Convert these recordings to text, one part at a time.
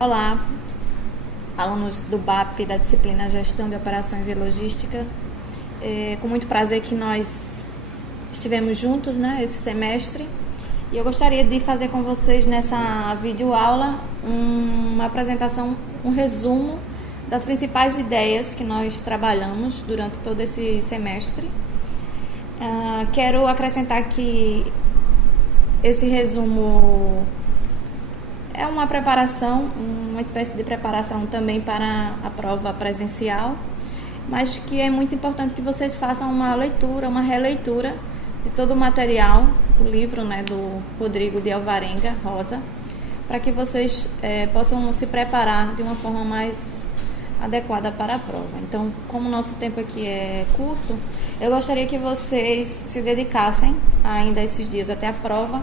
Olá, alunos do BAP da disciplina Gestão de Operações e Logística. Com muito prazer que nós estivemos juntos, esse semestre. E eu gostaria de fazer com vocês nessa videoaula uma apresentação, um resumo das principais ideias que nós trabalhamos durante todo esse semestre. Quero acrescentar que esse resumo é uma preparação, uma espécie de preparação também para a prova presencial, mas que é muito importante que vocês façam uma leitura, uma releitura de todo o material, o livro do Rodrigo de Alvarenga Rosa, para que vocês possam se preparar de uma forma mais adequada para a prova. Então, como o nosso tempo aqui é curto, eu gostaria que vocês se dedicassem ainda esses dias até a prova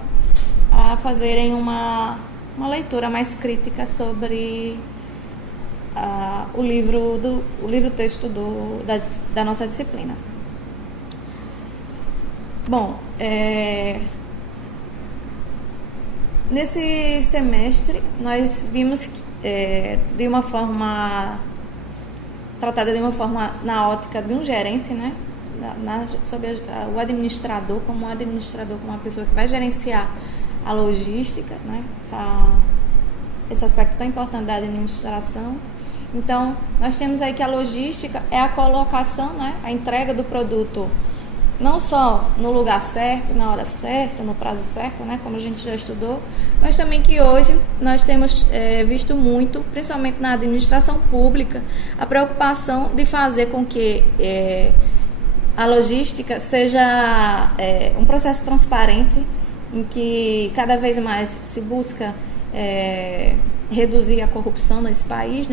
a fazerem uma leitura mais crítica sobre o livro texto da nossa disciplina. Bom, nesse semestre nós vimos de uma forma tratada de uma forma na ótica de um gerente, sobre o administrador como uma pessoa que vai gerenciar a logística, esse aspecto tão importante da administração. Então, nós temos aí que a logística é a colocação, a entrega do produto, não só no lugar certo, na hora certa, no prazo certo, como a gente já estudou, mas também que hoje nós temos visto muito, principalmente na administração pública, a preocupação de fazer com que a logística seja um processo transparente, em que cada vez mais se busca reduzir a corrupção nesse país,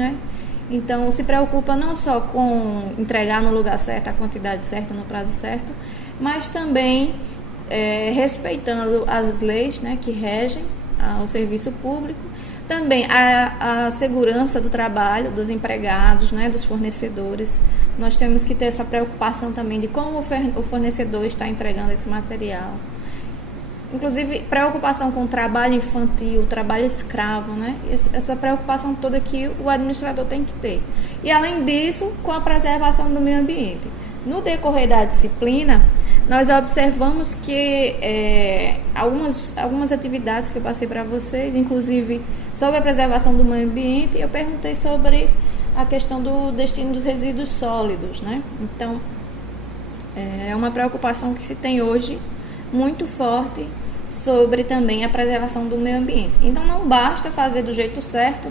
Então, se preocupa não só com entregar no lugar certo, a quantidade certa, no prazo certo, mas também respeitando as leis que regem o serviço público, também a segurança do trabalho dos empregados, dos fornecedores. Nós temos que ter essa preocupação também de como o fornecedor está entregando esse material. Inclusive, preocupação com o trabalho infantil, trabalho escravo, Essa preocupação toda que o administrador tem que ter. E, além disso, com a preservação do meio ambiente. No decorrer da disciplina, nós observamos que algumas atividades que eu passei para vocês, inclusive sobre a preservação do meio ambiente, eu perguntei sobre a questão do destino dos resíduos sólidos, Então, é uma preocupação que se tem hoje muito forte sobre também a preservação do meio ambiente. Então, não basta fazer do jeito certo,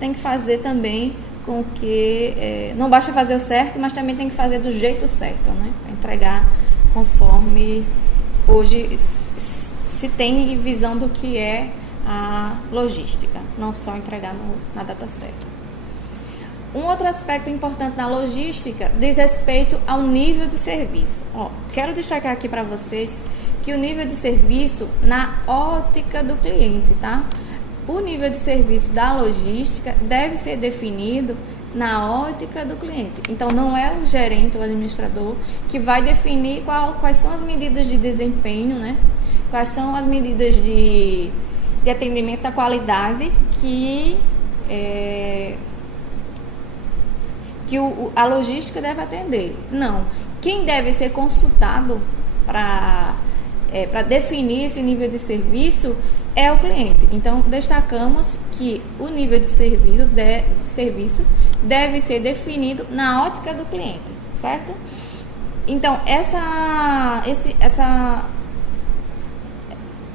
Tem que fazer também com que... não basta fazer o certo, mas também tem que fazer do jeito certo, Para entregar conforme hoje se tem visão do que é a logística, não só entregar na data certa. Um outro aspecto importante na logística diz respeito ao nível de serviço. Quero destacar aqui para vocês que o nível de serviço na ótica do cliente, O nível de serviço da logística deve ser definido na ótica do cliente. Então, não é o gerente, o administrador, que vai definir quais são as medidas de desempenho, Quais são as medidas de atendimento da qualidade que a logística deve atender. Não. Quem deve ser consultado para definir esse nível de serviço é o cliente. Então, destacamos que o nível de serviço deve ser definido na ótica do cliente, certo? Então,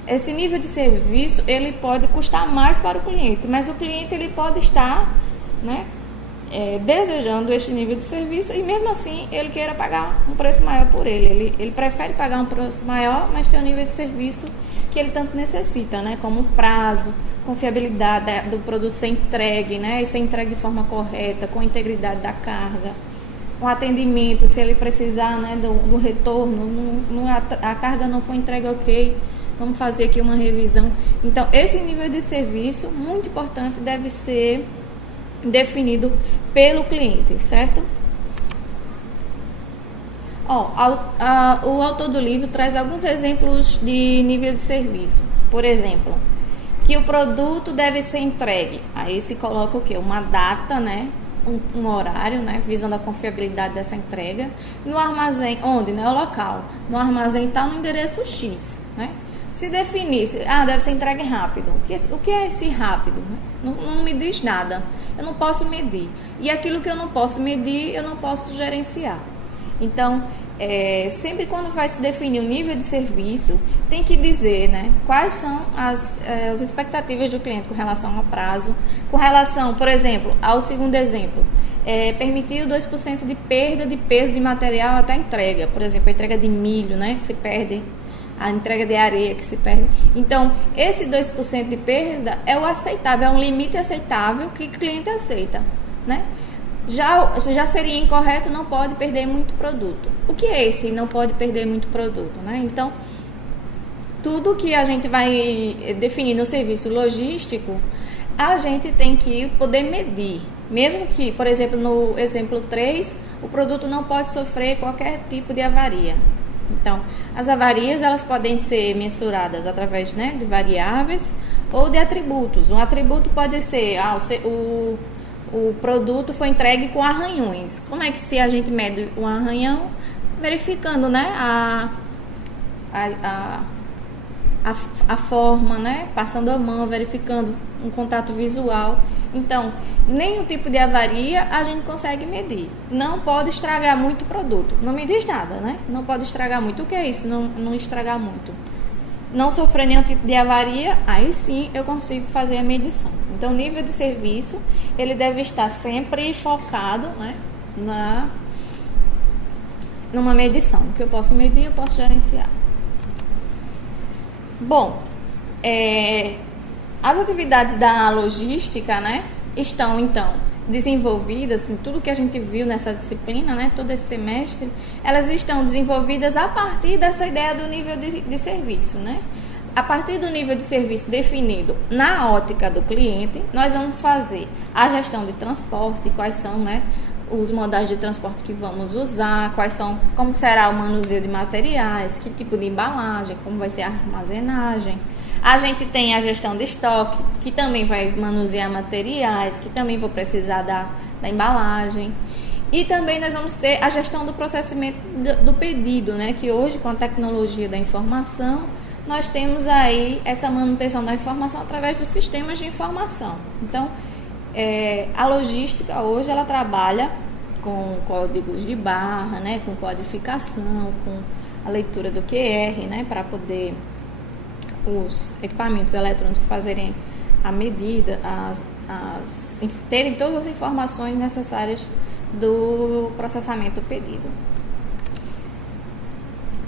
esse nível de serviço, ele pode custar mais para o cliente, mas o cliente ele pode estar, desejando este nível de serviço e mesmo assim ele queira pagar um preço maior por ele. Ele prefere pagar um preço maior, mas tem um nível de serviço que ele tanto necessita, como prazo, confiabilidade do produto ser entregue, e ser entregue de forma correta, com integridade da carga, com atendimento, se ele precisar do retorno, a carga não foi entregue, ok, vamos fazer aqui uma revisão. Então, esse nível de serviço, muito importante, deve ser definido pelo cliente, certo? O autor do livro traz alguns exemplos de nível de serviço. Por exemplo, que o produto deve ser entregue. Aí se coloca o quê? Uma data, né? Um horário, né? Visando a confiabilidade dessa entrega. No armazém, onde? Né? O local. No armazém está no endereço X, né? Se definisse, deve ser entregue rápido. O que é esse rápido? Não me diz nada. Eu não posso medir. E aquilo que eu não posso medir, eu não posso gerenciar. Então, sempre quando vai se definir o nível de serviço, tem que dizer, né, quais são as expectativas do cliente com relação ao prazo, com relação, por exemplo, ao segundo exemplo, permitir 2% de perda de peso de material até a entrega. Por exemplo, a entrega de milho, né, que se perde, a entrega de areia que se perde. Então, esse 2% de perda é o aceitável, é um limite aceitável que o cliente aceita, né? Já seria incorreto, não pode perder muito produto. O que é esse não pode perder muito produto, né? Então, tudo que a gente vai definir no serviço logístico, a gente tem que poder medir. Mesmo que, por exemplo, no exemplo 3, o produto não pode sofrer qualquer tipo de avaria. Então, as avarias, elas podem ser mensuradas através, né, de variáveis ou de atributos. Um atributo pode ser, o produto foi entregue com arranhões. Como é que se a gente mede um arranhão? Verificando, né, a forma, né, passando a mão, verificando um contato visual. Então, nenhum tipo de avaria a gente consegue medir. Não pode estragar muito o produto. Não me diz nada, né? Não pode estragar muito. O que é isso? Não estragar muito. Não sofrer nenhum tipo de avaria, aí sim eu consigo fazer a medição. Então, o nível de serviço, ele deve estar sempre focado, né, numa medição. O que eu posso medir, eu posso gerenciar. Bom, as atividades da logística, né, estão, então, desenvolvidas, assim, tudo que a gente viu nessa disciplina, né, todo esse semestre, elas estão desenvolvidas a partir dessa ideia do nível de serviço, né? A partir do nível de serviço definido na ótica do cliente, nós vamos fazer a gestão de transporte, quais são, né, os modais de transporte que vamos usar, como será o manuseio de materiais, que tipo de embalagem, como vai ser a armazenagem. A gente tem a gestão de estoque, que também vai manusear materiais, que também vou precisar da embalagem. E também nós vamos ter a gestão do processamento do pedido, né? Que hoje, com a tecnologia da informação, nós temos aí essa manutenção da informação através dos sistemas de informação. Então, a logística hoje, ela trabalha com códigos de barra, né? Com codificação, com a leitura do QR, né? Para poder os equipamentos eletrônicos fazerem a medida, terem todas as informações necessárias do processamento do pedido.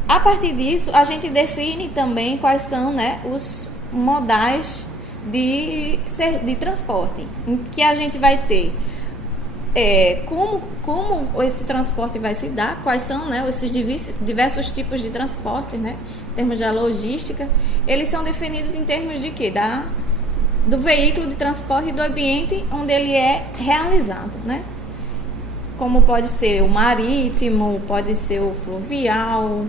A partir disso, a gente define também quais são, né, os modais de transporte, em que a gente vai ter como esse transporte vai se dar, quais são, né, esses diversos tipos de transporte, né, em termos da logística. Eles são definidos em termos de quê? Do veículo de transporte e do ambiente onde ele é realizado, né? Como pode ser o marítimo, pode ser o fluvial,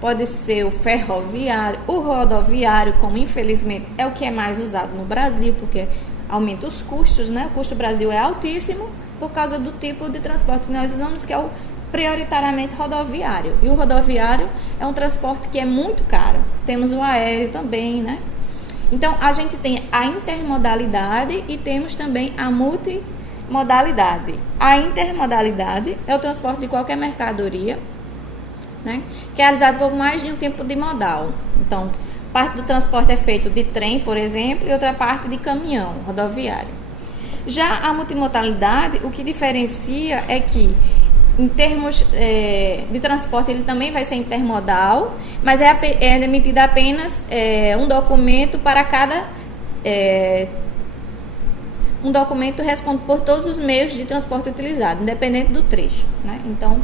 pode ser o ferroviário, o rodoviário, como infelizmente é o que é mais usado no Brasil, porque aumenta os custos, né? O custo do Brasil é altíssimo por causa do tipo de transporte que nós usamos, que é o prioritariamente rodoviário. E o rodoviário é um transporte que é muito caro. Temos o aéreo também, né? Então, a gente tem a intermodalidade e temos também a multimodalidade. A intermodalidade é o transporte de qualquer mercadoria, né, que é realizado por mais de um tipo de modal. Então, parte do transporte é feito de trem, por exemplo, e outra parte de caminhão rodoviário. Já a multimodalidade, o que diferencia é que, em termos de transporte, ele também vai ser intermodal, mas é emitido apenas um documento para cada... um documento responde por todos os meios de transporte utilizados, independente do trecho, né? Então,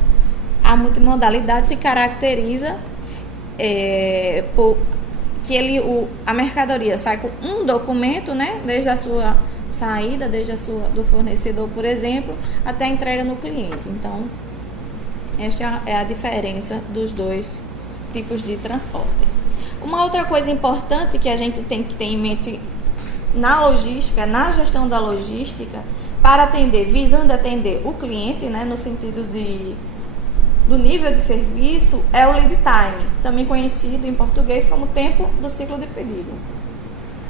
a multimodalidade se caracteriza por que a mercadoria sai com um documento, né, desde a sua saída, do fornecedor, por exemplo, até a entrega no cliente. Então, esta é a diferença dos dois tipos de transporte. Uma outra coisa importante que a gente tem que ter em mente na logística, na gestão da logística, para atender, visando atender o cliente, né, no sentido do nível de serviço, é o lead time, também conhecido em português como tempo do ciclo de pedido.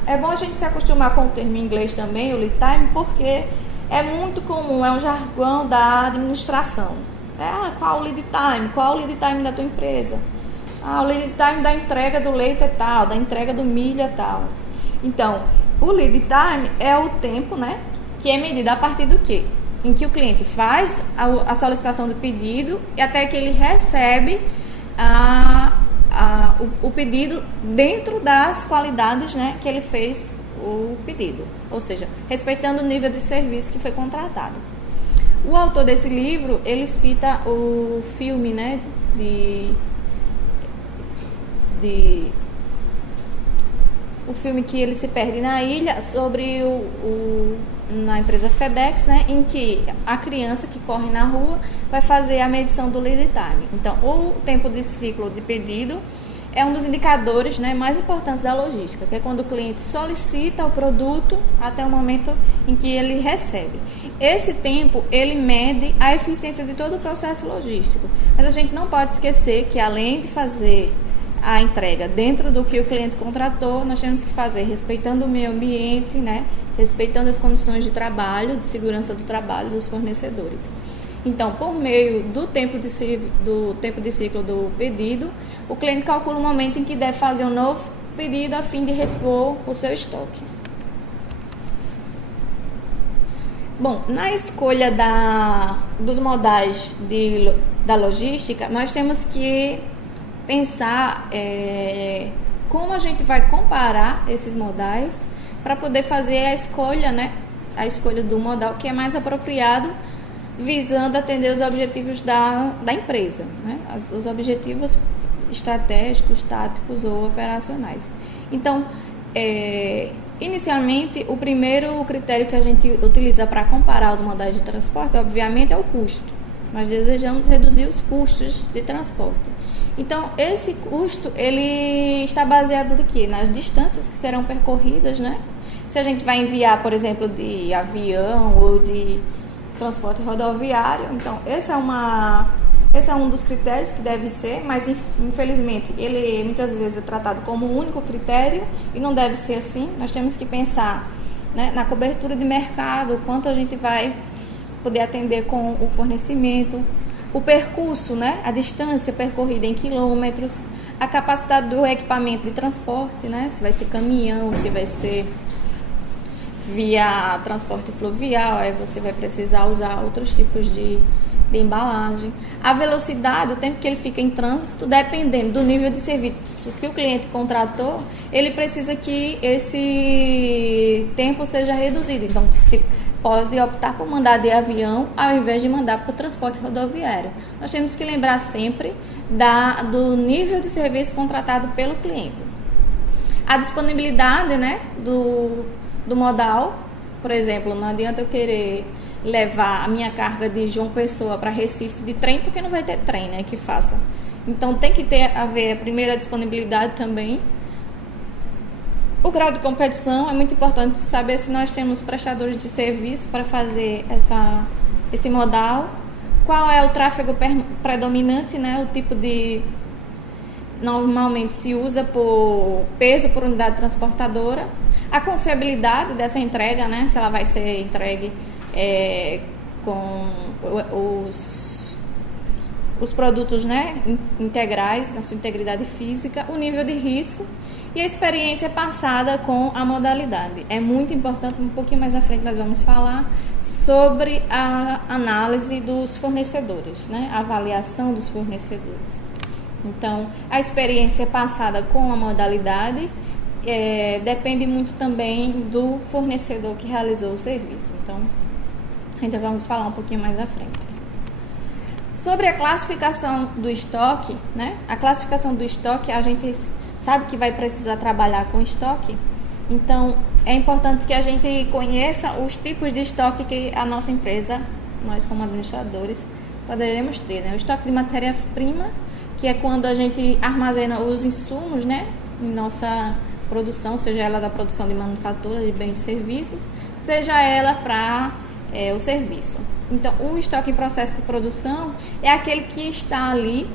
É bom a gente se acostumar com o termo em inglês também, o lead time, porque é muito comum, é um jargão da administração. Qual o lead time? Qual o lead time da tua empresa? O lead time da entrega do leite é tal, da entrega do milho é tal. Então, o lead time é o tempo, né, que é medido a partir do quê? Em que o cliente faz a solicitação do pedido e até que ele recebe o pedido dentro das qualidades, né, que ele fez o pedido. Ou seja, respeitando o nível de serviço que foi contratado. O autor desse livro, ele cita o filme, né, o filme que ele se perde na ilha, sobre na empresa FedEx, né, em que a criança que corre na rua vai fazer a medição do lead time. Então, o tempo de ciclo de pedido é um dos indicadores, né, mais importantes da logística, que é quando o cliente solicita o produto até o momento em que ele recebe. Esse tempo, ele mede a eficiência de todo o processo logístico. Mas a gente não pode esquecer que, além de fazer a entrega dentro do que o cliente contratou, nós temos que fazer respeitando o meio ambiente, né, respeitando as condições de trabalho, de segurança do trabalho dos fornecedores. Então, por meio do tempo de ciclo do pedido, o cliente calcula o momento em que deve fazer um novo pedido a fim de repor o seu estoque. Bom, na escolha dos modais da logística, nós temos que pensar como a gente vai comparar esses modais para poder fazer a escolha, né, a escolha do modal que é mais apropriado, visando atender os objetivos da empresa, né, os objetivos estratégicos, táticos ou operacionais. Então, inicialmente, o primeiro critério que a gente utiliza para comparar os modais de transporte, obviamente, é o custo. Nós desejamos reduzir os custos de transporte. Então, esse custo, ele está baseado no quê? Nas distâncias que serão percorridas, né? Se a gente vai enviar, por exemplo, de avião ou de transporte rodoviário, então, esse é um dos critérios que deve ser, mas infelizmente ele muitas vezes é tratado como o único critério e não deve ser assim. Nós temos que pensar, né, na cobertura de mercado, quanto a gente vai poder atender com o fornecimento, o percurso, né, a distância percorrida em quilômetros, a capacidade do equipamento de transporte, né, se vai ser caminhão, se vai ser via transporte fluvial, aí você vai precisar usar outros tipos de embalagem, a velocidade, o tempo que ele fica em trânsito, dependendo do nível de serviço que o cliente contratou, ele precisa que esse tempo seja reduzido. Então, se pode optar por mandar de avião ao invés de mandar para o transporte rodoviário. Nós temos que lembrar sempre do nível de serviço contratado pelo cliente. A disponibilidade, né, do modal, por exemplo, não adianta eu querer levar a minha carga de João Pessoa para Recife de trem, porque não vai ter trem, né, que faça. Então tem que haver a primeira disponibilidade também. O grau de competição é muito importante saber se nós temos prestadores de serviço para fazer esse modal, qual é o tráfego predominante, né, o tipo de... Normalmente se usa por peso por unidade transportadora, a confiabilidade dessa entrega, né, se ela vai ser entregue com os produtos, né, integrais, na sua integridade física, o nível de risco e a experiência passada com a modalidade. É muito importante, um pouquinho mais à frente nós vamos falar sobre a análise dos fornecedores, né, a avaliação dos fornecedores. Então, a experiência passada com a modalidade depende muito também do fornecedor que realizou o serviço. Então, ainda vamos falar um pouquinho mais à frente. Sobre a classificação do estoque, né? A classificação do estoque, a gente sabe que vai precisar trabalhar com estoque. Então, é importante que a gente conheça os tipos de estoque que a nossa empresa, nós como administradores, poderemos ter, né? O estoque de matéria-prima, que é quando a gente armazena os insumos, né, em nossa produção, seja ela da produção de manufatura, de bens e serviços, seja ela para o serviço. Então, o estoque em processo de produção é aquele que está ali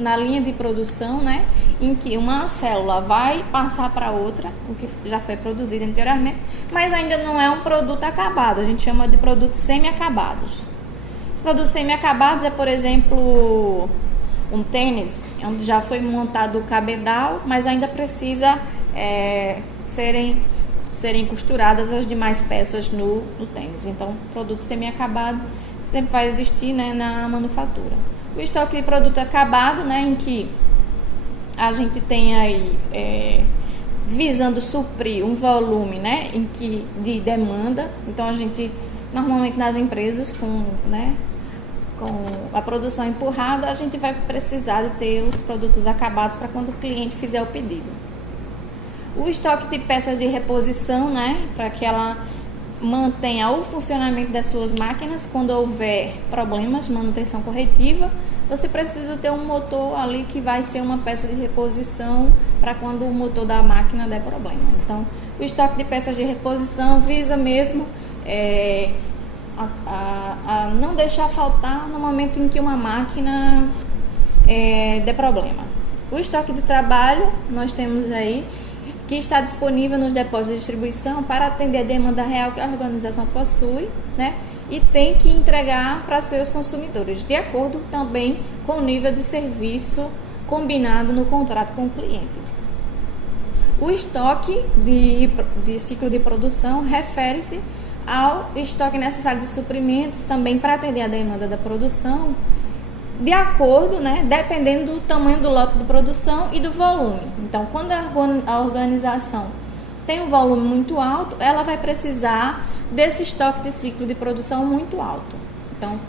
na linha de produção, né, em que uma célula vai passar para outra, o que já foi produzido anteriormente, mas ainda não é um produto acabado, a gente chama de produtos semi-acabados. Os produtos semi-acabados é, por exemplo, um tênis, onde já foi montado o cabedal, mas ainda precisa serem costuradas as demais peças no tênis. Então, produto semi-acabado sempre vai existir, né, na manufatura. O estoque de produto acabado, né, em que a gente tem aí visando suprir um volume, né, de demanda. Então, a gente normalmente nas empresas com a produção empurrada, a gente vai precisar de ter os produtos acabados para quando o cliente fizer o pedido. O estoque de peças de reposição, né, para que ela mantenha o funcionamento das suas máquinas. Quando houver problemas, manutenção corretiva, você precisa ter um motor ali que vai ser uma peça de reposição para quando o motor da máquina der problema. Então, o estoque de peças de reposição visa mesmo a não deixar faltar no momento em que uma máquina der problema. O estoque de trabalho, nós temos aí que está disponível nos depósitos de distribuição para atender a demanda real que a organização possui, né? E tem que entregar para seus consumidores, de acordo também com o nível de serviço combinado no contrato com o cliente. O estoque de ciclo de produção refere-se ao estoque necessário de suprimentos também para atender a demanda da produção, de acordo, né, dependendo do tamanho do lote de produção e do volume. Então, quando a organização tem um volume muito alto, ela vai precisar desse estoque de ciclo de produção muito alto. Então,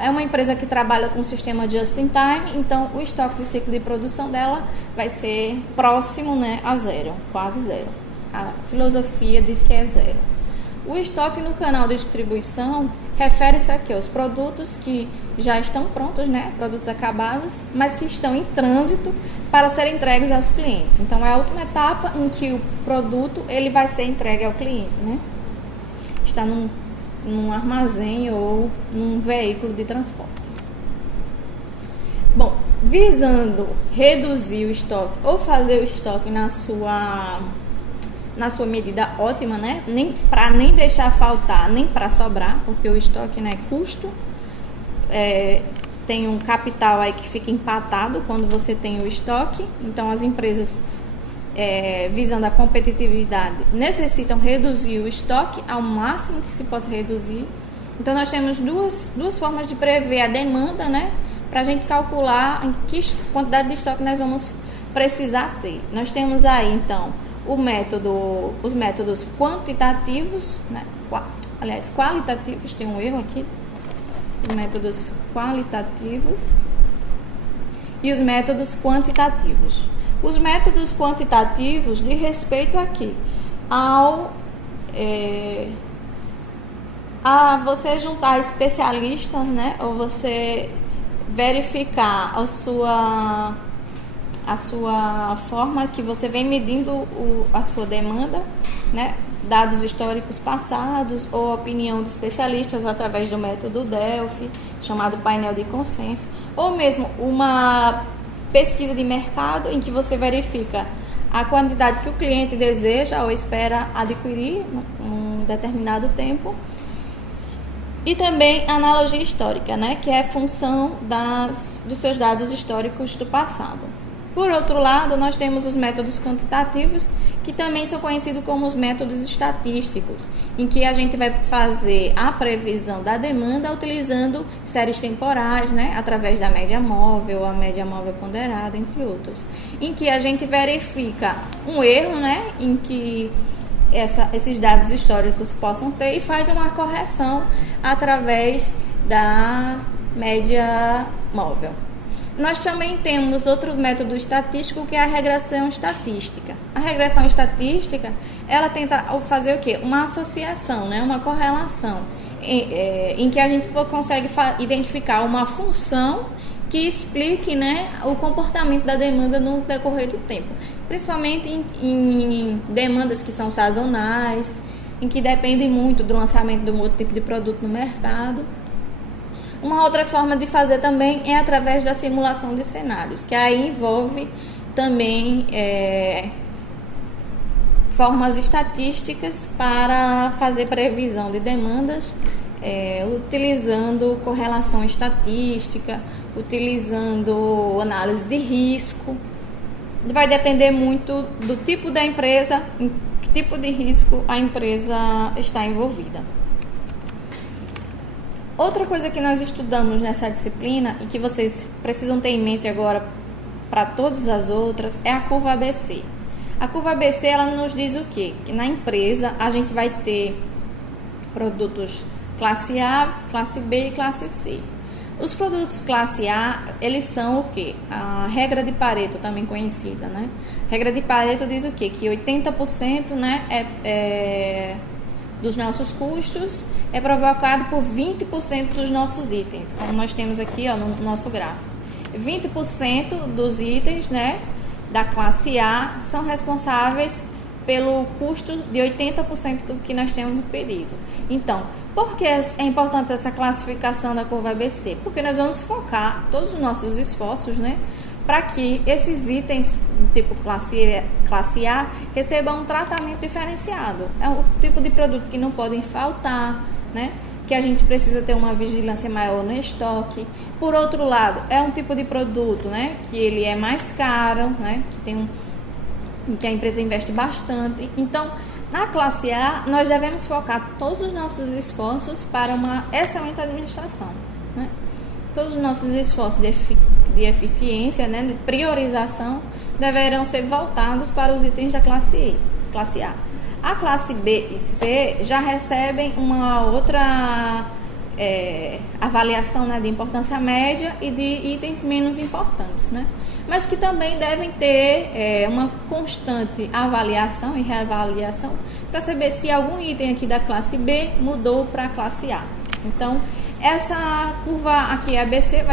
é uma empresa que trabalha com o sistema just in time, então o estoque de ciclo de produção dela vai ser próximo, né, a zero, quase zero. A filosofia diz que é zero. O estoque no canal de distribuição refere-se aqui aos produtos que já estão prontos, né, produtos acabados, mas que estão em trânsito para serem entregues aos clientes. Então, é a última etapa em que o produto ele vai ser entregue ao cliente, né? Está num armazém ou num veículo de transporte. Bom, visando reduzir o estoque ou fazer o estoque na sua medida ótima, né? Nem deixar faltar, nem para sobrar, porque o estoque, né, é custo. Tem um capital aí que fica empatado quando você tem o estoque. Então, as empresas, visando a competitividade, necessitam reduzir o estoque ao máximo que se possa reduzir. Então, nós temos duas formas de prever a demanda, né? Para a gente calcular em que quantidade de estoque nós vamos precisar ter. Nós temos aí, então, os métodos quantitativos, né? Qualitativos, tem um erro aqui. Os métodos qualitativos e os métodos quantitativos. Os métodos quantitativos de respeito aqui a você juntar especialistas, né? Ou você verificar a sua forma que você vem medindo a sua demanda, né? Dados históricos passados ou opinião de especialistas através do método Delphi, chamado painel de consenso, ou mesmo uma pesquisa de mercado em que você verifica a quantidade que o cliente deseja ou espera adquirir em um determinado tempo. E também analogia histórica, né? Que é função dos seus dados históricos do passado. Por outro lado, nós temos os métodos quantitativos, que também são conhecidos como os métodos estatísticos, em que a gente vai fazer a previsão da demanda utilizando séries temporais, né, através da média móvel, a média móvel ponderada, entre outros, em que a gente verifica um erro, né, em que esses dados históricos possam ter e faz uma correção através da média móvel. Nós também temos outro método estatístico, que é a regressão estatística. A regressão estatística, ela tenta fazer o quê? Uma associação, né? Uma correlação, em que a gente consegue identificar uma função que explique, né, o comportamento da demanda no decorrer do tempo, principalmente em demandas que são sazonais, em que dependem muito do lançamento de um outro tipo de produto no mercado. Uma outra forma de fazer também é através da simulação de cenários, que aí envolve também formas estatísticas para fazer previsão de demandas, utilizando correlação estatística, utilizando análise de risco. Vai depender muito do tipo da empresa, em que tipo de risco a empresa está envolvida. Outra coisa que nós estudamos nessa disciplina e que vocês precisam ter em mente agora para todas as outras é a curva ABC. A curva ABC, ela nos diz o quê? Que na empresa a gente vai ter produtos classe A, classe B e classe C. Os produtos classe A, eles são o quê? A regra de Pareto, também conhecida, né? A regra de Pareto diz o quê? Que 80%, né, dos nossos custos é provocado por 20% dos nossos itens, como nós temos aqui, ó, no nosso gráfico. 20% dos itens, né, da classe A são responsáveis pelo custo de 80% do que nós temos no pedido. Então, por que é importante essa classificação da curva ABC? Porque nós vamos focar todos os nossos esforços, né, para que esses itens do tipo classe A recebam um tratamento diferenciado. É um tipo de produto que não podem faltar, né, que a gente precisa ter uma vigilância maior no estoque. Por outro lado, é um tipo de produto, né, que ele é mais caro, né, que a empresa investe bastante. Então, na classe A, nós devemos focar todos os nossos esforços para uma excelente administração, né? Todos os nossos esforços de eficiência, né, de priorização, deverão ser voltados para os itens da classe A. A classe B e C já recebem uma outra avaliação, né, de importância média e de itens menos importantes, né? Mas que também devem ter uma constante avaliação e reavaliação para saber se algum item aqui da classe B mudou para a classe A. Então, essa curva aqui ABC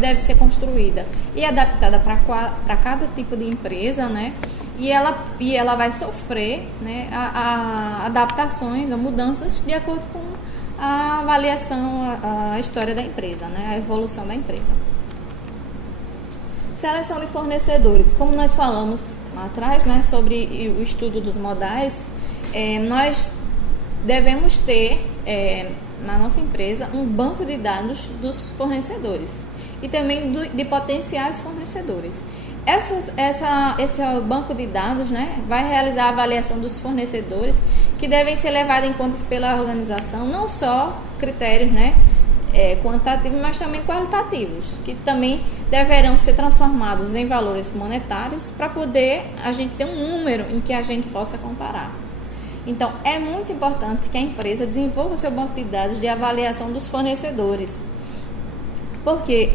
deve ser construída e adaptada para cada tipo de empresa, né? E ela vai sofrer, né, adaptações ou mudanças de acordo com a avaliação, a história da empresa, né, a evolução da empresa. Seleção de fornecedores. Como nós falamos lá atrás, né, sobre o estudo dos modais, nós devemos ter na nossa empresa um banco de dados dos fornecedores e também de potenciais fornecedores. Esse banco de dados, né, vai realizar a avaliação dos fornecedores que devem ser levados em conta pela organização, não só critérios, né, quantitativos, mas também qualitativos, que também deverão ser transformados em valores monetários para poder a gente ter um número em que a gente possa comparar. Então, é muito importante que a empresa desenvolva seu banco de dados de avaliação dos fornecedores, porque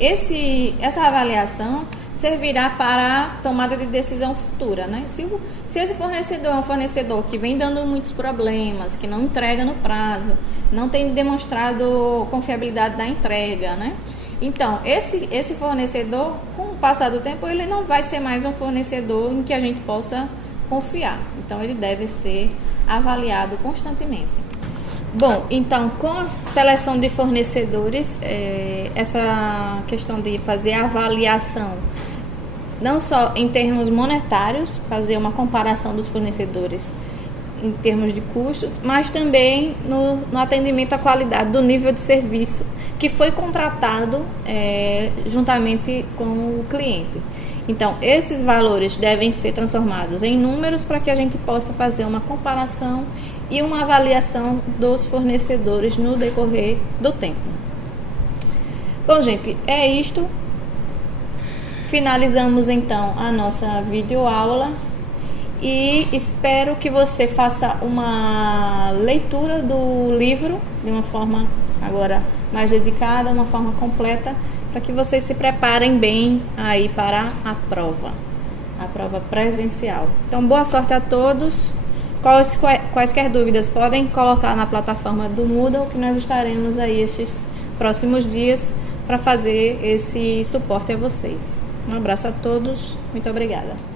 essa avaliação servirá para a tomada de decisão futura, né? Se esse fornecedor é um fornecedor que vem dando muitos problemas, que não entrega no prazo, não tem demonstrado confiabilidade da entrega, né? Então, esse fornecedor, com o passar do tempo, ele não vai ser mais um fornecedor em que a gente possa confiar. Então, ele deve ser avaliado constantemente. Bom, então, com a seleção de fornecedores, essa questão de fazer a avaliação, não só em termos monetários, fazer uma comparação dos fornecedores em termos de custos, mas também no atendimento à qualidade do nível de serviço que foi contratado juntamente com o cliente. Então, esses valores devem ser transformados em números para que a gente possa fazer uma comparação e uma avaliação dos fornecedores no decorrer do tempo. Bom, gente, é isto. Finalizamos então a nossa videoaula e espero que você faça uma leitura do livro de uma forma agora mais dedicada, uma forma completa, para que vocês se preparem bem aí para a prova presencial. Então, boa sorte a todos. Quaisquer dúvidas podem colocar na plataforma do Moodle, que nós estaremos aí estes próximos dias para fazer esse suporte a vocês. Um abraço a todos, muito obrigada.